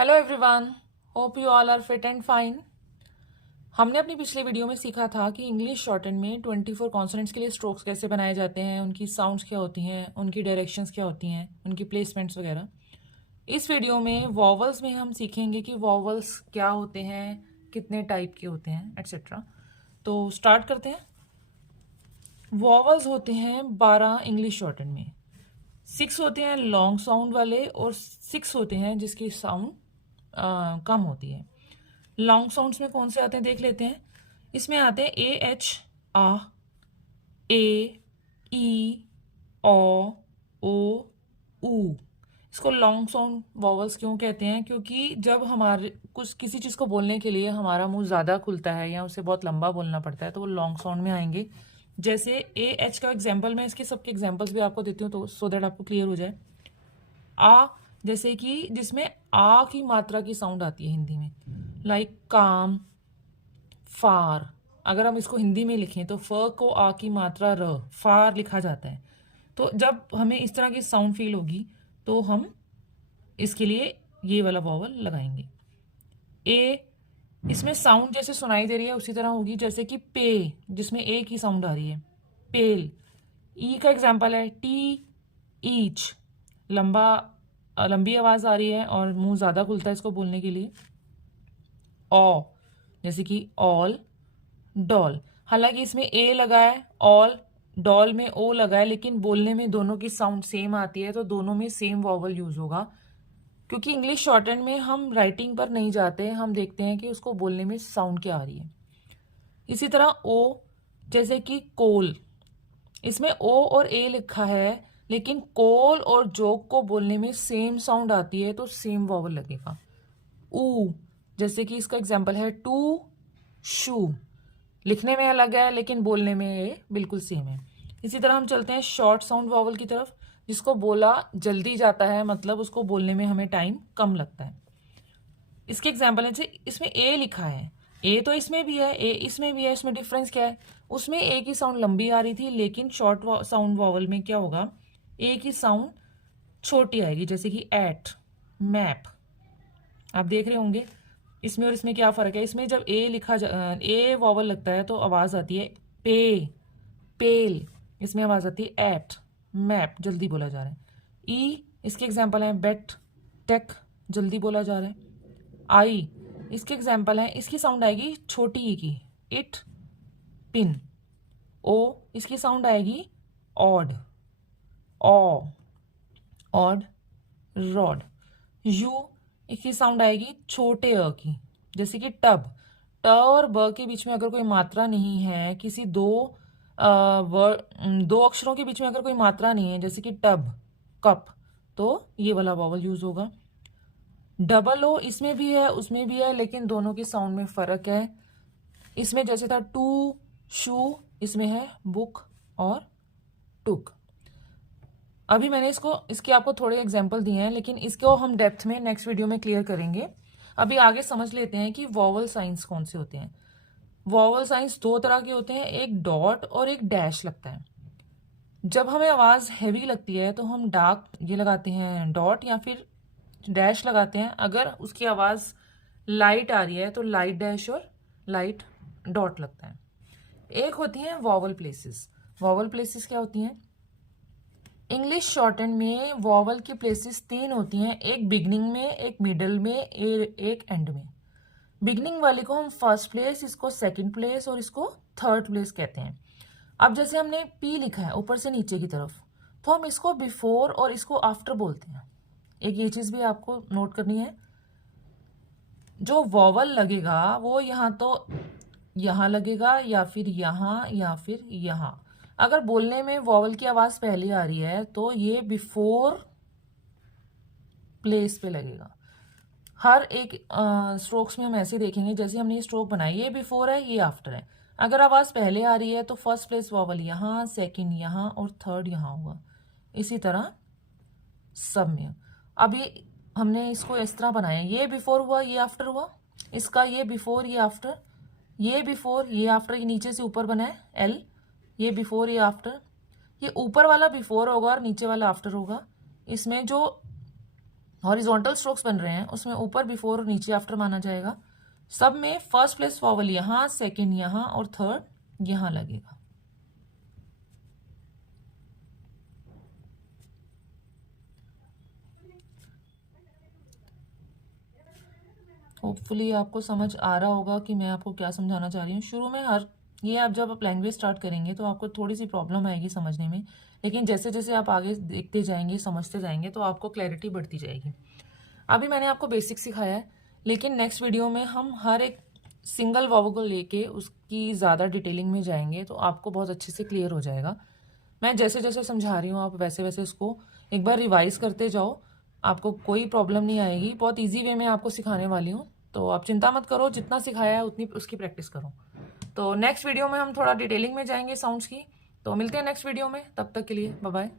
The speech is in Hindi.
Hello everyone, hope you all are fit and fine. हमने अपनी पिछले वीडियो में सीखा था कि इंग्लिश शॉर्टहैंड में 24 कॉन्सोनेंट्स के लिए स्ट्रोक्स कैसे बनाए जाते हैं, उनकी साउंड्स क्या होती हैं, उनकी डायरेक्शंस क्या होती हैं, उनकी प्लेसमेंट्स वगैरह। इस वीडियो में वॉवल्स में हम सीखेंगे कि वॉवल्स क्या होते हैं, कितने टाइप के होते हैं, एट्सेट्रा। तो स्टार्ट करते हैं। वॉवल्स होते हैं 12 इंग्लिश शॉर्टहैंड में। 6 होते हैं लॉन्ग साउंड वाले और 6 होते हैं जिसकी साउंड कम होती है। लॉन्ग साउंड्स में कौन से आते हैं देख लेते हैं। इसमें आते हैं ए एच, आ, ए, ई, ओ, ऊ। इसको लॉन्ग साउंड वॉवल्स क्यों कहते हैं? क्योंकि जब हमारे कुछ किसी चीज़ को बोलने के लिए हमारा मुंह ज़्यादा खुलता है या उसे बहुत लंबा बोलना पड़ता है तो वो लॉन्ग साउंड में आएंगे। जैसे ए एच का एग्जाम्पल, मैं इसके सबके एग्जाम्पल्स भी आपको देती हूँ तो सो दैट आपको क्लियर हो जाए। आ, जैसे कि जिसमें आ की मात्रा की साउंड आती है हिंदी में, लाइक काम, फार। अगर हम इसको हिंदी में लिखें तो फ को आ की मात्रा र, फार लिखा जाता है। तो जब हमें इस तरह की साउंड फील होगी तो हम इसके लिए ये वाला वॉवल लगाएंगे। ए, इसमें साउंड जैसे सुनाई दे रही है उसी तरह होगी जैसे कि पे, जिसमें ए की साउंड आ रही है, पेल। ई का एग्जाम्पल है टी, ईच, लंबी आवाज आ रही है और मुंह ज्यादा खुलता है इसको बोलने के लिए। ओ, जैसे कि ऑल, डॉल। हालांकि इसमें ए लगा है, ऑल, डॉल में ओ लगा है, लेकिन बोलने में दोनों की साउंड सेम आती है तो दोनों में सेम वॉवल यूज होगा। क्योंकि इंग्लिश शॉर्टहैंड में हम राइटिंग पर नहीं जाते, हम देखते हैं कि उसको बोलने में साउंड क्या आ रही है। इसी तरह ओ, जैसे कि कोल, इसमें ओ और ए लिखा है लेकिन कोल और जोक को बोलने में सेम साउंड आती है तो सेम वॉवल लगेगा। ऊ, जैसे कि इसका एग्जाम्पल है टू, शू, लिखने में अलग है लेकिन बोलने में ये बिल्कुल सेम है। इसी तरह हम चलते हैं शॉर्ट साउंड वॉवल की तरफ, जिसको बोला जल्दी जाता है, मतलब उसको बोलने में हमें टाइम कम लगता है। इसके एग्जाम्पल है, इसमें ए लिखा है, ए तो इसमें भी है, ए इसमें भी है, इसमें डिफरेंस क्या है? उसमें ए की साउंड लंबी आ रही थी लेकिन शॉर्ट साउंड वॉवल में क्या होगा, ए की साउंड छोटी आएगी, जैसे कि एट, मैप। आप देख रहे होंगे इसमें और इसमें क्या फर्क है। इसमें जब ए वॉवल लगता है तो आवाज आती है पे, पेल। इसमें आवाज आती है एट, मैप, जल्दी बोला जा रहा है। ई, इसके एग्जाम्पल है बेट, टेक, जल्दी बोला जा रहा है। आई, इसके एग्जाम्पल है, इसकी साउंड आएगी छोटी ई की, इट, पिन। ओ, इसकी साउंड आएगी ऑड, ऑ, ऑड, रॉड। यू, इसकी साउंड आएगी छोटे अ की, जैसे कि टब। ट और ब के बीच में अगर कोई मात्रा नहीं है, किसी दो अक्षरों के बीच में अगर कोई मात्रा नहीं है, जैसे कि टब, कप, तो ये वाला वॉवल यूज होगा। डबल ओ, इसमें भी है उसमें भी है लेकिन दोनों की साउंड में फर्क है। इसमें जैसे था टू, शू, इसमें है बुक और टुक। अभी मैंने इसके आपको थोड़े एग्जाम्पल दिए हैं लेकिन इसको हम डेप्थ में नेक्स्ट वीडियो में क्लियर करेंगे। अभी आगे समझ लेते हैं कि वॉवल साइंस कौन से होते हैं। वॉवल साइंस दो तरह के होते हैं, एक डॉट और एक डैश लगता है। जब हमें आवाज हैवी लगती है तो हम डार्क ये लगाते हैं डॉट या फिर डैश लगाते हैं। अगर उसकी आवाज लाइट आ रही है तो लाइट डैश और लाइट डॉट लगता है। एक होती है वॉवल प्लेसेस। वॉवल प्लेसेस क्या होती हैं? इंग्लिश शॉर्टहैंड में वॉवल की प्लेसेस 3 होती हैं, एक बिगनिंग में, एक मिडल में, एक एंड में। बिगनिंग वाले को हम फर्स्ट प्लेस, इसको सेकंड प्लेस और इसको थर्ड प्लेस कहते हैं। अब जैसे हमने पी लिखा है ऊपर से नीचे की तरफ, तो हम इसको बिफोर और इसको आफ्टर बोलते हैं। एक ये चीज भी आपको नोट करनी है, जो वॉवल लगेगा वो यहाँ तो यहाँ लगेगा या फिर यहाँ या फिर यहाँ। अगर बोलने में वॉवल की आवाज पहले आ रही है तो ये बिफोर प्लेस पे लगेगा। हर एक स्ट्रोक्स में हम ऐसे देखेंगे, जैसे हमने ये स्ट्रोक बनाई, ये बिफोर है, ये आफ्टर है। अगर आवाज पहले आ रही है तो फर्स्ट प्लेस वॉवल यहाँ, सेकंड यहाँ और थर्ड यहाँ होगा। इसी तरह सब में। अब ये हमने इसको इस तरह बनाया, ये बिफोर हुआ, ये आफ्टर हुआ, इसका ये बिफोर, ये आफ्टर, ये बिफोर, ये आफ्टर, ये नीचे से ऊपर बना है एल, ये बिफोर, ये आफ्टर। ये ऊपर वाला बिफोर होगा और नीचे वाला आफ्टर होगा। इसमें जो हॉरिजॉन्टल स्ट्रोक्स बन रहे हैं उसमें ऊपर बिफोर और नीचे आफ्टर माना जाएगा। सब में फर्स्ट प्लेस वॉवल यहाँ, सेकंड यहाँ और थर्ड यहाँ लगेगा। होपफुली आपको समझ आ रहा होगा कि मैं आपको क्या समझाना चाह रही हूँ। शुरू में ये आप जब आप लैंग्वेज स्टार्ट करेंगे तो आपको थोड़ी सी प्रॉब्लम आएगी समझने में, लेकिन जैसे जैसे आप आगे देखते जाएंगे, समझते जाएंगे, तो आपको क्लैरिटी बढ़ती जाएगी। अभी मैंने आपको बेसिक सिखाया है, लेकिन नेक्स्ट वीडियो में हम हर एक सिंगल वॉवल को लेके उसकी ज़्यादा डिटेलिंग में जाएंगे, तो आपको बहुत अच्छे से क्लियर हो जाएगा। मैं जैसे जैसे समझा रही हूँ आप वैसे वैसे उसको एक बार रिवाइज करते जाओ, आपको कोई प्रॉब्लम नहीं आएगी। बहुत ईजी वे में आपको सिखाने वाली हूँ, तो आप चिंता मत करो, जितना सिखाया है उतनी उसकी प्रैक्टिस करो। तो नेक्स्ट वीडियो में हम थोड़ा डिटेलिंग में जाएंगे साउंड्स की। तो मिलते हैं नेक्स्ट वीडियो में, तब तक के लिए बाय बाय।